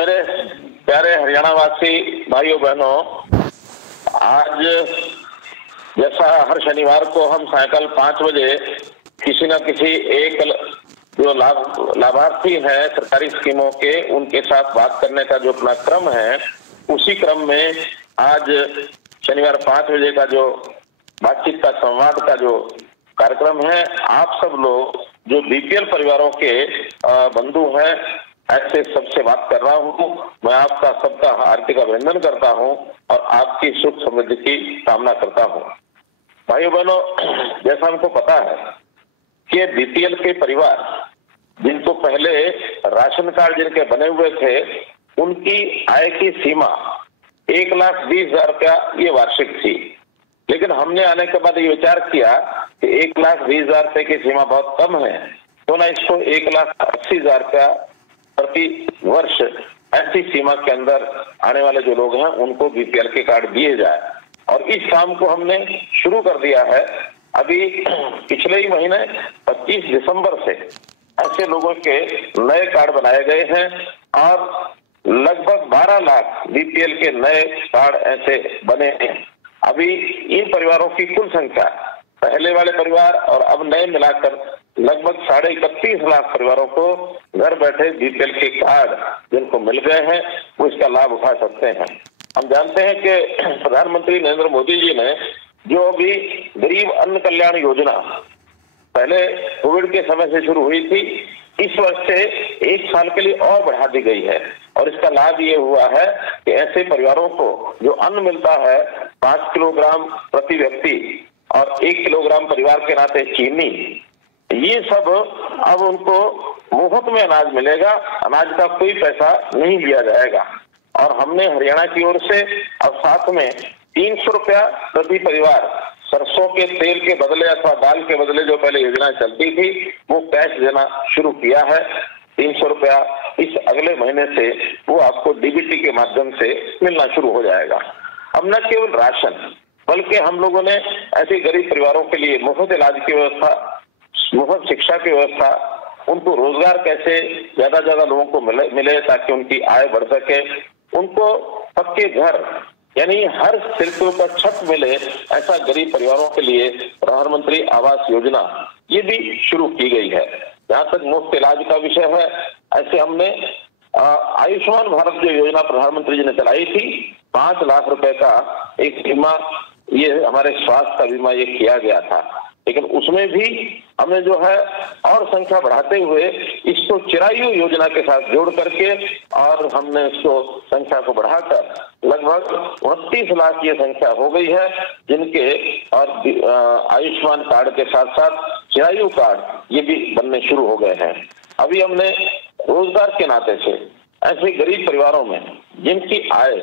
मेरे प्यारे हरियाणा वासी भाइयों बहनों, आज जैसा हर शनिवार को हम सायंकाल 5 बजे किसी न किसी एक जो लाभार्थी हैं सरकारी स्कीमों के, उनके साथ बात करने का जो अपना क्रम है, उसी क्रम में आज शनिवार 5 बजे का जो बातचीत का संवाद का जो कार्यक्रम है, आप सब लोग जो बीपीएल परिवारों के बंधु हैं, ऐसे सबसे बात कर रहा हूँ। मैं आपका सबका हार्दिक अभिनंदन करता हूँ और आपकी सुख समृद्धि की कामना करता हूँ। भाइयों बहनों, जैसा हमको पता है कि बीपीएल के परिवार जिनको पहले राशन कार्ड जिनके बने हुए थे, उनकी आय की सीमा 1,20,000 रुपया ये वार्षिक थी। लेकिन हमने आने के बाद ये विचार किया कि 1,20,000 रुपए की सीमा बहुत कम है, तो ना इसको 1,80,000 रुपया प्रति वर्ष ऐसी सीमा के अंदर आने वाले जो लोग हैं उनको बीपीएल के कार्ड दिए जाए। और इस काम को हमने शुरू कर दिया है। अभी पिछले ही महीने 25 दिसंबर से ऐसे लोगों के नए कार्ड बनाए गए हैं और लगभग 12 लाख बीपीएल के नए कार्ड ऐसे बने हैं। अभी इन परिवारों की कुल संख्या, पहले वाले परिवार और अब नए मिलाकर लगभग 31.5 लाख परिवारों को घर बैठे बीपीएल के कार्ड जिनको मिल गए हैं, वो इसका लाभ उठा सकते हैं। हम जानते हैं कि प्रधानमंत्री नरेंद्र मोदी जी ने जो अभी गरीब अन्न कल्याण योजना पहले कोविड के समय से शुरू हुई थी, इस वर्ष से 1 साल के लिए और बढ़ा दी गई है। और इसका लाभ ये हुआ है कि ऐसे परिवारों को जो अन्न मिलता है 5 किलोग्राम प्रति व्यक्ति और 1 किलोग्राम परिवार के नाते चीनी, ये सब अब उनको मुफ्त में अनाज मिलेगा, अनाज का कोई पैसा नहीं लिया जाएगा। और हमने हरियाणा की ओर से अब साथ में 300 रुपया प्रति परिवार सरसों के तेल के बदले अथवा दाल के बदले जो पहले योजना चलती थी, वो कैश देना शुरू किया है। 300 रुपया इस अगले महीने से वो आपको डीबीटी के माध्यम से मिलना शुरू हो जाएगा। अब न केवल राशन, बल्कि हम लोगों ने ऐसे गरीब परिवारों के लिए मुफ्त इलाज की व्यवस्था, मुफ्त शिक्षा की व्यवस्था, उनको रोजगार कैसे ज्यादा ज्यादा लोगों को मिले ताकि उनकी आय बढ़ सके, उनको पक्के घर यानी हर सिर के ऊपर छत मिले, ऐसा गरीब परिवारों के लिए प्रधानमंत्री आवास योजना ये भी शुरू की गई है। जहाँ तक मुफ्त इलाज का विषय है, ऐसे हमने आयुष्मान भारत जो योजना प्रधानमंत्री जी ने चलाई थी, 5 लाख रुपए का एक बीमा, ये हमारे स्वास्थ्य का बीमा ये किया गया था। लेकिन उसमें भी हमने जो है और संख्या बढ़ाते हुए इसको चिरायु योजना के साथ जोड़ करके और हमने इसको संख्या को बढ़ाकर लगभग 29 लाख ये संख्या हो गई है, जिनके और आयुष्मान कार्ड के साथ साथ चिरायु कार्ड ये भी बनने शुरू हो गए हैं। अभी हमने रोजगार के नाते से ऐसे गरीब परिवारों में जिनकी आय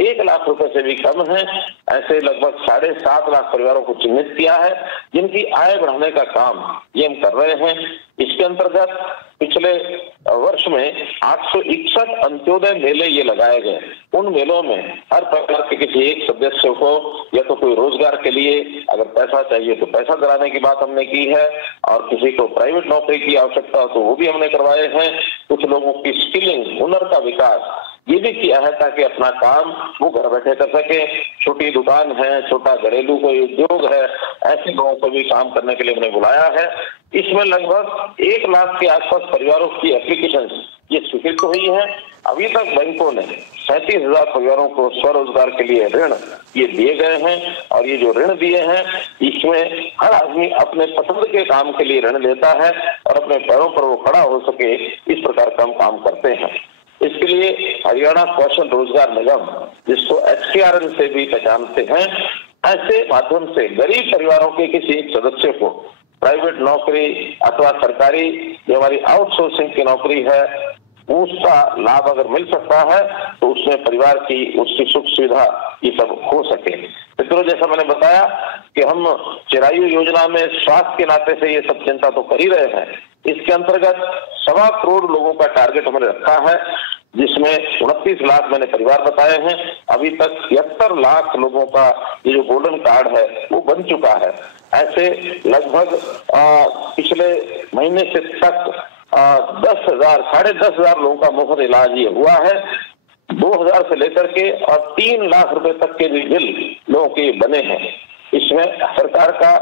1 लाख रुपए से भी कम है, ऐसे लगभग 7.5 लाख परिवारों को चिन्हित किया है, जिनकी आय बढ़ाने का काम ये हम कर रहे हैं। इसके अंतर्गत पिछले वर्ष में 861 अंत्योदय मेले ये लगाए गए। उन मेलों में हर प्रकार के किसी एक सदस्य को या तो कोई रोजगार के लिए अगर पैसा चाहिए तो पैसा दिलाने की बात हमने की है, और किसी को प्राइवेट नौकरी की आवश्यकता हो तो वो भी हमने करवाए हैं। कुछ लोगों की स्किलिंग, हुनर का विकास ये भी किया है ताकि अपना काम वो घर बैठे कर सके। छोटी दुकान है, छोटा घरेलू कोई उद्योग है, ऐसे लोगों को भी काम करने के लिए हमने बुलाया है। इसमें लगभग 1 लाख के आसपास परिवारों की एप्लीकेशन ये स्वीकृत हुई है। अभी तक बैंकों ने 37,000 परिवारों को स्वरोजगार के लिए ऋण ये दिए गए हैं, और ये जो ऋण दिए हैं इसमें हर आदमी अपने पसंद के काम के लिए ऋण लेता है और अपने पैरों पर वो खड़ा हो सके, इस प्रकार का हम काम करते हैं। इसके लिए हरियाणा कौशल रोजगार निगम, जिसको HKRN से भी पहचानते हैं, ऐसे माध्यम से गरीब परिवारों के किसी एक सदस्य को प्राइवेट नौकरी अथवा सरकारी जो हमारी आउटसोर्सिंग की नौकरी है उसका लाभ अगर मिल सकता है तो उसमें परिवार की उसकी सुख सुविधा ये सब हो सके। मित्रों, जैसा मैंने बताया कि हम चिरायु योजना में स्वास्थ्य के नाते से ये सब चिंता तो कर ही रहे हैं। इसके अंतर्गत 1.25 करोड़ लोगों का टारगेट हमने रखा है, जिसमें 29 लाख मैंने परिवार बताए हैं। अभी तक 73 लाख लोगों का ये जो गोल्डन कार्ड है वो बन चुका है। ऐसे लगभग पिछले महीने से तक 10,000 साढ़े 10,000 लोगों का मुफ्त इलाज ये हुआ है। 2000 से लेकर के और 3 लाख रुपए तक के भी बिल लोगों के बने हैं। इसमें सरकार का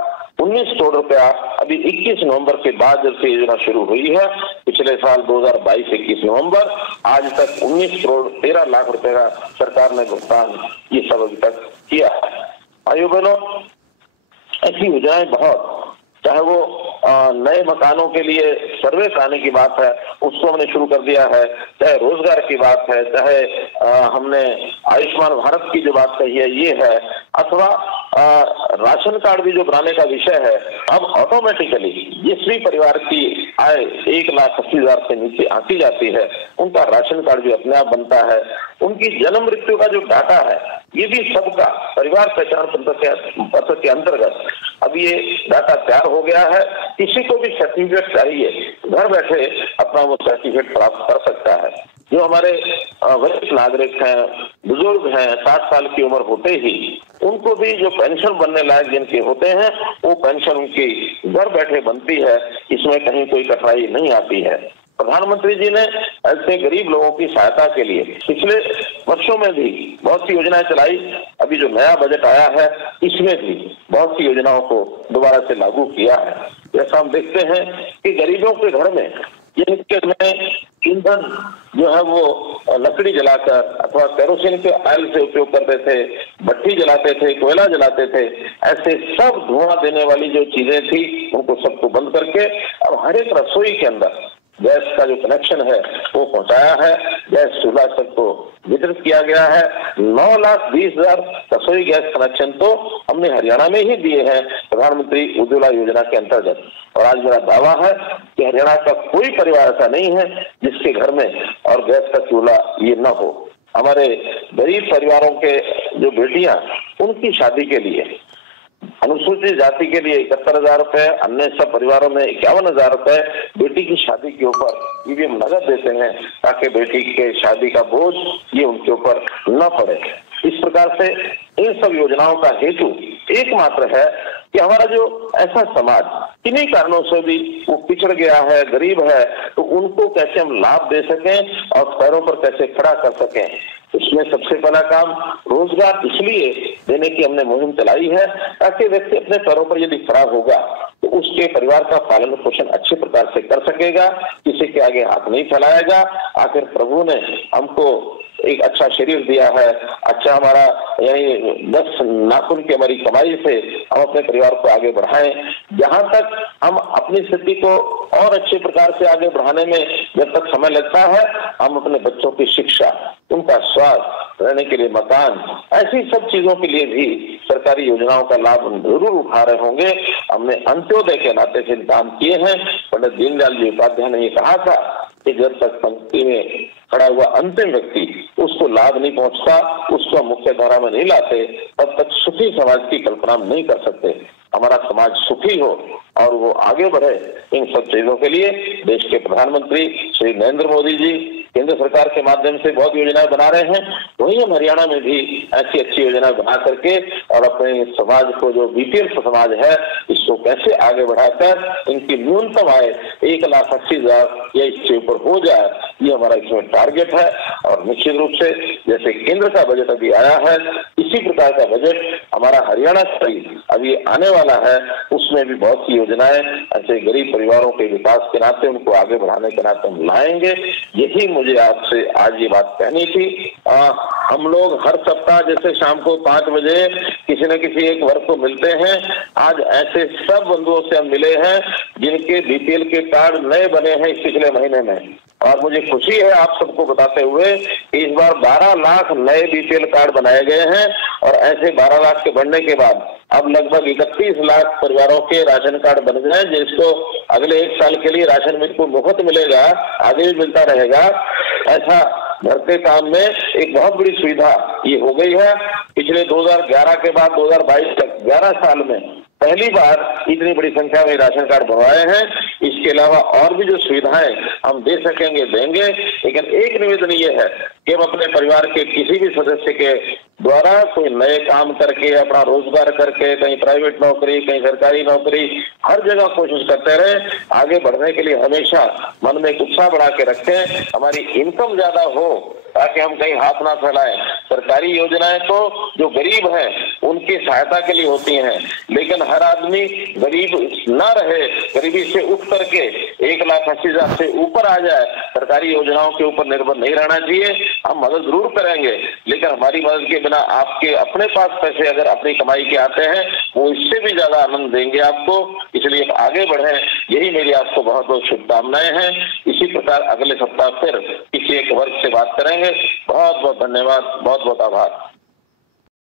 19 करोड़ रुपया अभी 21 नवंबर के बाद जब से योजना शुरू हुई है, पिछले साल 2022-21 नवंबर आज तक 19 करोड़ 13 लाख रुपए का सरकार ने भुगतान ये सब अभी तक किया है। भाइयों बहनों, ऐसी योजनाएं बहुत, चाहे वो नए मकानों के लिए सर्वे कराने की बात है, उसको हमने शुरू कर दिया है, चाहे रोजगार की बात है, चाहे हमने आयुष्मान भारत की जो बात कही है ये है, अथवा राशन कार्ड भी जो बनाने का विषय है। अब ऑटोमेटिकली जिस भी परिवार की आय 1,80,000 से नीचे आंकी जाती है, उनका राशन कार्ड भी अपने आप बनता है। उनकी जन्म मृत्यु का जो डाटा है ये भी सबका परिवार पहचान पत्र के अंतर्गत अब ये डाटा तैयार हो गया है। किसी को भी सर्टिफिकेट चाहिए, घर बैठे अपना वो सर्टिफिकेट प्राप्त कर सकता है। जो हमारे वरिष्ठ नागरिक हैं, बुजुर्ग हैं, 60 साल की उम्र होते ही उनको भी जो पेंशन बनने लायक जिनके होते हैं, वो पेंशन उनकी घर बैठे बनती है। इसमें कहीं कोई कठिनाई नहीं आती है। प्रधानमंत्री जी ने ऐसे गरीब लोगों की सहायता के लिए पिछले वर्षों में भी बहुत सी योजनाएं चलाई। अभी जो नया बजट आया है इसमें भी बहुत सी योजनाओं को दोबारा से लागू किया है। जैसा हम देखते हैं कि गरीबों के घर में जिनके में ईंधन जो है वो लकड़ी जलाकर अथवा केरोसिन के ऑयल से उपयोग करते थे, भट्टी जलाते थे, कोयला जलाते थे, ऐसे सब धुआं देने वाली जो चीजें थी उनको सबको बंद करके अब हर एक रसोई के अंदर गैस का जो कनेक्शन है वो पहुंचाया है। गैस चूल्हा सबको वितरित किया गया है। 9,20,000 रसोई गैस कनेक्शन तो हमने हरियाणा में ही दिए हैं प्रधानमंत्री उज्ज्वला योजना के अंतर्गत। और आज मेरा दावा है कि हरियाणा का कोई परिवार ऐसा नहीं है जिसके घर में और गैस का चूल्हा ये न हो। हमारे गरीब परिवारों के जो बेटियां, उनकी शादी के लिए अनुसूचित जाति के लिए 71,000 रुपए, अन्य सब परिवारों में 51,000 रुपए बेटी की शादी के ऊपर ईवीएम नगद देते हैं ताकि बेटी के शादी का बोझ ये उनके ऊपर न पड़े। इस प्रकार से इन सब योजनाओं का हेतु एकमात्र है कि हमारा जो ऐसा समाज किन्हीं कारणों से भी वो पिछड़ गया है, गरीब है, तो उनको कैसे हम लाभ दे सकें और पैरों पर कैसे खड़ा कर सकें। इसमें सबसे पहला काम रोजगार इसलिए देने की हमने मुहिम चलाई है ताकि व्यक्ति अपने पैरों पर यदि खड़ा होगा तो उसके परिवार का पालन पोषण अच्छे प्रकार से कर सकेगा, किसी के आगे हाथ नहीं फैलाएगा। आखिर प्रभु ने हमको एक अच्छा शरीर दिया है, अच्छा हमारा यानी 10 नाखून की हमारी कमाई से हम अपने परिवार को आगे बढ़ाएं। जहां तक हम अपनी स्थिति को और अच्छे प्रकार से आगे बढ़ाने में जब तक समय लगता है, हम अपने बच्चों की शिक्षा, उनका स्वास्थ्य, रहने के लिए मकान, ऐसी सब चीजों के लिए भी सरकारी योजनाओं का लाभ जरूर उठा रहे होंगे। हमने अंत्योदय के नाते से काम किए हैं। पंडित दीनदयाल जी उपाध्याय ने ये कहा था कि जब तक पंक्ति में खड़ा हुआ अंतिम व्यक्ति उसको लाभ नहीं पहुंचता, उसको मुख्य धारा में नहीं लाते, तब तक सुखी समाज की कल्पना हम नहीं कर सकते। हमारा समाज सुखी हो और वो आगे बढ़े, इन सब चीजों के लिए देश के प्रधानमंत्री श्री नरेंद्र मोदी जी केंद्र सरकार के माध्यम से बहुत योजनाएं बना रहे हैं। वहीं हम हरियाणा में भी ऐसी अच्छी योजनाएं बना करके और अपने समाज को, जो बीपीएल समाज है, इसको कैसे आगे बढ़ाकर इनकी न्यूनतम आय 1,80,000 या इससे ऊपर हो जाए, ये हमारा इसमें टारगेट है। और निश्चित रूप से जैसे केंद्र का बजट अभी आया है, इसी प्रकार का बजट हमारा हरियाणा से अभी आने वाला है। उसमें भी बहुत सी योजनाएं ऐसे गरीब परिवारों के विकास के नाते, उनको आगे बढ़ाने के नाते हम लाएंगे। यही मुझे आपसे आज ये बात कहनी थी। हम लोग हर सप्ताह जैसे शाम को 5 बजे किसी न किसी एक वर्ग को मिलते हैं, आज ऐसे सब बंधुओं से हम मिले हैं जिनके बीपीएल के कार्ड नए बने हैं इस पिछले महीने में। और मुझे खुशी है आप सबको बताते हुए इस बार 12 लाख नए बीपीएल कार्ड बनाए गए हैं। और ऐसे 12 लाख के बढ़ने के बाद अब लगभग 31 लाख परिवारों के राशन कार्ड बन गए, जिसको अगले 1 साल के लिए राशन बिल्कुल मुफ्त मिलेगा, आगे भी मिलता रहेगा। ऐसा घर के काम में एक बहुत बड़ी सुविधा ये हो गई है। पिछले 2011 के बाद 2022 तक 11 साल में पहली बार इतनी बड़ी संख्या में राशन कार्ड बनवाए हैं। इसके अलावा और भी जो सुविधाएं हम दे सकेंगे देंगे, लेकिन एक निवेदन ये है कि हम अपने परिवार के किसी भी सदस्य के द्वारा कोई नए काम करके, अपना रोजगार करके, कहीं प्राइवेट नौकरी, कहीं सरकारी नौकरी, हर जगह कोशिश करते रहे। आगे बढ़ने के लिए हमेशा मन में एक उत्साह बढ़ा के रखें। हमारी इनकम ज्यादा हो ताकि हम कहीं हाथ ना फैलाएं। सरकारी योजनाएं तो जो गरीब हैं उनकी सहायता के लिए होती हैं, लेकिन हर आदमी गरीब ना रहे, गरीबी से उठ करके 1,80,000 से ऊपर आ जाए, सरकारी योजनाओं के ऊपर निर्भर नहीं रहना चाहिए। हम मदद जरूर करेंगे, लेकिन हमारी मदद के बिना आपके अपने पास पैसे अगर अपनी कमाई के आते हैं, वो इससे भी ज्यादा आनंद देंगे आपको। इसलिए आगे बढ़े, यही मेरी आपको बहुत बहुत शुभकामनाएं हैं। इसी प्रकार अगले सप्ताह फिर किसी एक वर्ग से बात करेंगे। बहुत बहुत धन्यवाद, बहुत बहुत आभार।